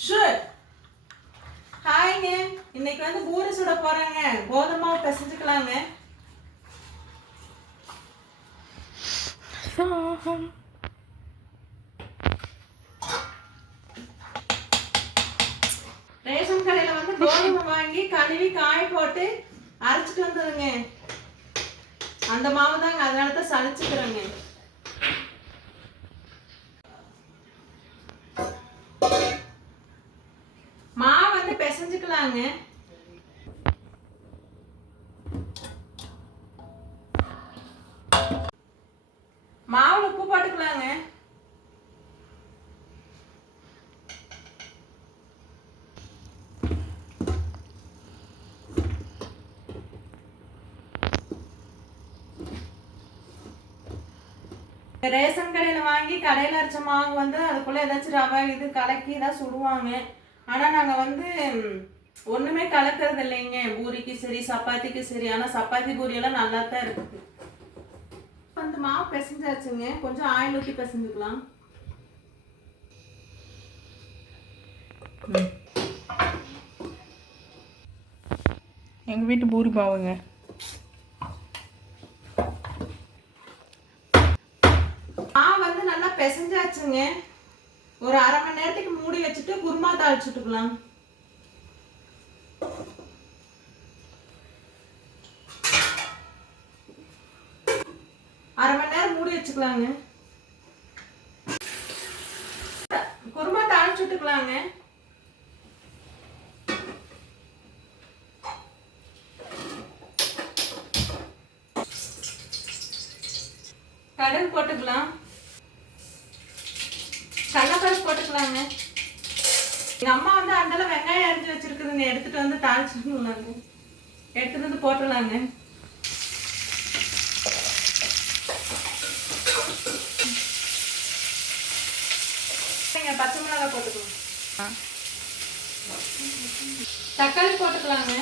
Sure ஹாய்ங்க இன்னைக்கு வந்து பூரி சுட போறேங்க. கோதுமை பிசைஞ்சுக்கலாங்க. ரேஷன் கடையில வந்து கோதுமை வாங்கி கழுவி காய போட்டு அரைச்சிட்டு வந்ததுங்க அந்த மாவு தாங்க அதனால தான் சளிச்சுக்கிறேங்க. பிசைஞ்சுக்கலாங்க மாவுல உப்பு போட்டுக்கலாங்க. ரேஷன் கடையில் வாங்கி கடையில் அரைச்ச மாவு வந்து அதுக்குள்ளே ஏதாச்சும் ரவை இது கலக்கி தான் சுடுவாங்க. ஆனால் நாங்கள் வந்து ம், ஒன்றுமே கலக்கிறது இல்லைங்க பூரிக்கு சரி சப்பாத்திக்கு சரி. ஆனால் சப்பாத்தி பூரியெல்லாம் நல்லா தான் இருக்குது வந்து மாவு பிசைஞ்சாச்சுங்க. கொஞ்சம் ஆயில் ஊற்றி பிசைஞ்சுக்கலாம். எங்கள் வீட்டு பூரி மாவுங்க. மாவு வந்து நல்லா பிசைஞ்சாச்சுங்க. ஒரு அரை மணி நேரத்துக்கு மூடி வச்சுட்டு குருமா தாளிச்சுட்டுக்கலாம் அரை மணி வச்சுக்கலாங்க. குருமா தாளிச்சுட்டுக்கலாங்க கடுகு போட்டுக்கலாம். கடலப்பருப்பு போட்டுக்கலாங்க. எங்கள் அம்மா வந்து அந்தளவு வெங்காயம் அரிஞ்சு வச்சிருக்குதுங்க. எடுத்துட்டு வந்து தாளிச்சுக்கலாங்க. எடுத்துட்டு வந்து போட்டுடலாங்க. பச்சை மிளகாய் போட்டுக்கலாம் தக்காளி போட்டுக்கலாங்க.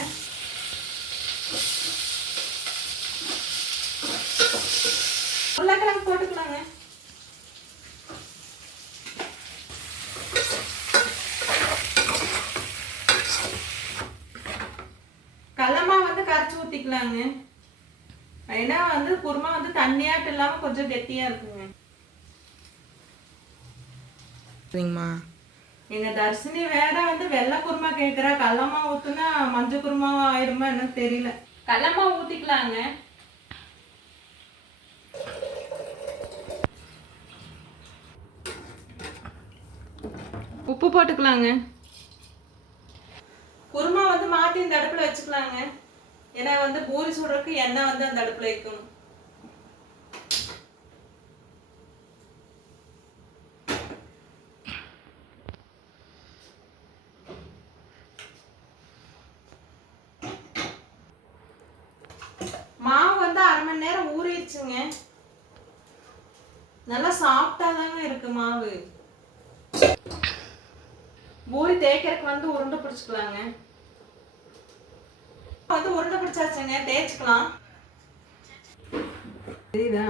உருளைக்கிழங்கு போட்டுக்கலாங்க. கடலமா வந்து கரைச்சி ஊற்றிக்கலாங்க ஏன்னா வந்து குருமா வந்து தண்ணியாட்டு இல்லாமல் கொஞ்சம் கெட்டியாக இருக்குங்க. சரிங்கம்மா எங்க தர்ஷினி வேற வந்து வெள்ளை குருமா கேட்குறா கடலமா ஊத்துனா மஞ்சள் குருமாவா ஆயிருமா என்னன்னு தெரியல. கடலமா ஊற்றிக்கலாங்க உப்பு போட்டுக்கலாங்க. குருமா வந்து மாற்றி இந்த அடுப்பில் வச்சுக்கலாங்க. ஏன்னா வந்து பூரி சுடுறதுக்கு எண்ணெய் வந்து அந்த அடுப்பில் வைக்கணும் மாவு வந்து அரை மணி நேரம் ஊறிடுச்சுங்க நல்லா சாஃப்டா இருக்கு மாவு. பூரி தேய்க்கறதுக்கு வந்து உருண்டை பிடிச்சிக்கலாங்க. வந்து உருண்டை பிடிச்சாச்சுங்க தேய்ச்சிக்கலாம். தெரியுதா?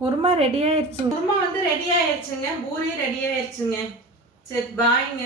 குருமா ரெடி ஆயிடுச்சுங்க குருமா வந்து ரெடி ஆயிடுச்சுங்க பூரி ரெடி ஆயிடுச்சுங்க சரி பாய்ங்க